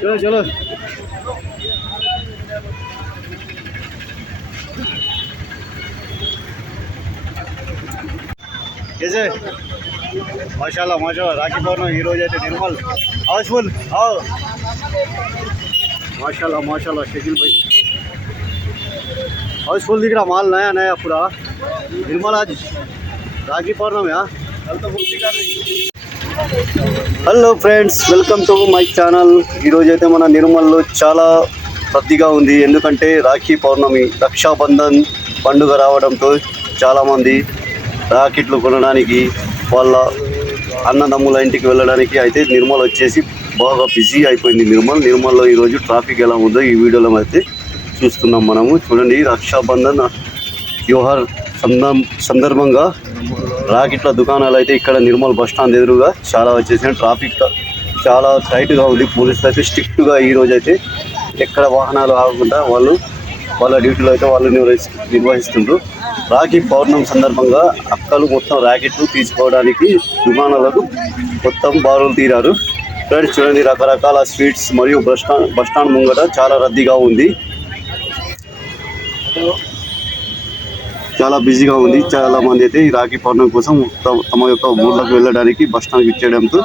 चलो चलो कैसे माशाल्लाह माशाल्लाह राखी पौर्णमी ఈ రోజు అయితే నిర్మల్ హౌస్ఫుల్ माशाल्लाह माशाल्लाह शकील भाई हाउसफुल दिख रहा माल नया नया पूरा निर्मल आज राखी पौर्णमी कल तो बुक दिखा रही। Hello friends, welcome to my channel. ఈరోజు అయితే మన నిర్మల్లో చాలా రద్దీగా ఉంది. ఎందుకంటే రాఖీ పౌర్ణమి రక్షాబంధన్ పండుగ రావడంతో చాలామంది రాకెట్లు కొనడానికి వాళ్ళ అన్నదమ్ముల ఇంటికి వెళ్ళడానికి అయితే నిర్మల్ వచ్చేసి బాగా బిజీ అయిపోయింది. నిర్మల్లో ఈరోజు ట్రాఫిక్ ఎలా ఉందో ఈ వీడియోలో అయితే చూస్తున్నాం మనము. చూడండి, రక్షాబంధన్ త్యోహార్ సందర్భంగా రాకెట్ల దుకాణాలు అయితే ఇక్కడ నిర్మల్ బస్టాండ్ ఎదురుగా చాలా వచ్చేసిన ట్రాఫిక్ చాలా టైట్గా ఉంది. పోలీసులు అయితే స్ట్రిక్ట్గా ఈరోజు అయితే ఎక్కడ వాహనాలు ఆగకుండా వాళ్ళ డ్యూటీలో అయితే వాళ్ళు నిర్వహిస్తుండ్రు. రాఖీ పౌర్ణమి సందర్భంగా అక్కలు మొత్తం రాకెట్లు తీసుకోవడానికి దుకాణాలకు మొత్తం బారులు తీరారు. ఫ్రెండ్స్ చూడండి, రకరకాల స్వీట్స్ మరియు బస్టాండ్ ముంగట చాలా రద్దీగా ఉంది. చాలా బిజీగా ఉంది. చాలా మంది అయితే ఈ రాఖీ పౌర్ణమి కోసం తమ యొక్క ఊర్లకు వెళ్ళడానికి బస్టాండ్కి ఇచ్చేయడంతో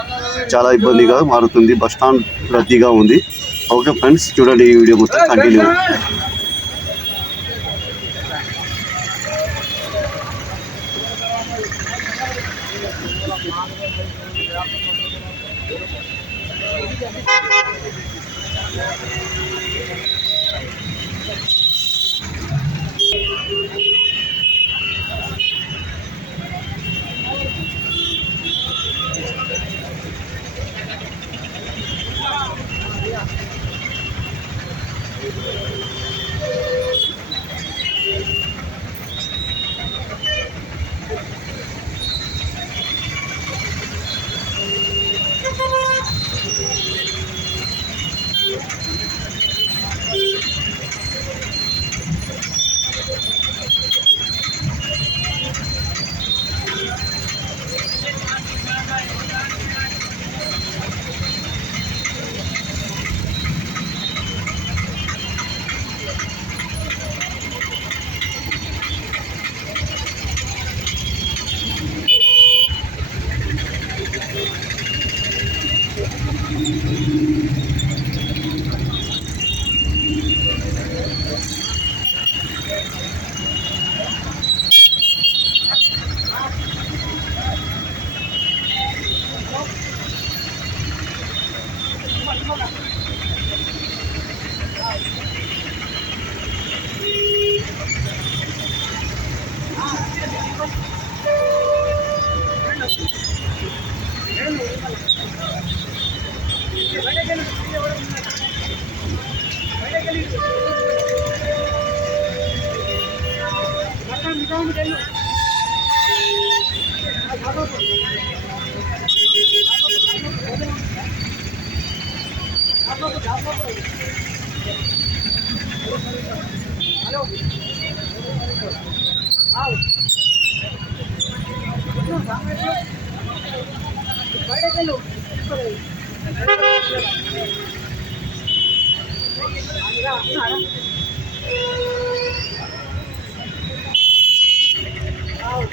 చాలా ఇబ్బందిగా మారుతుంది. బస్టాండ్ రద్దీగా ఉంది. ఓకే ఫ్రెండ్స్, చూడండి ఈ వీడియో మొత్తం కంటిన్యూ. Out.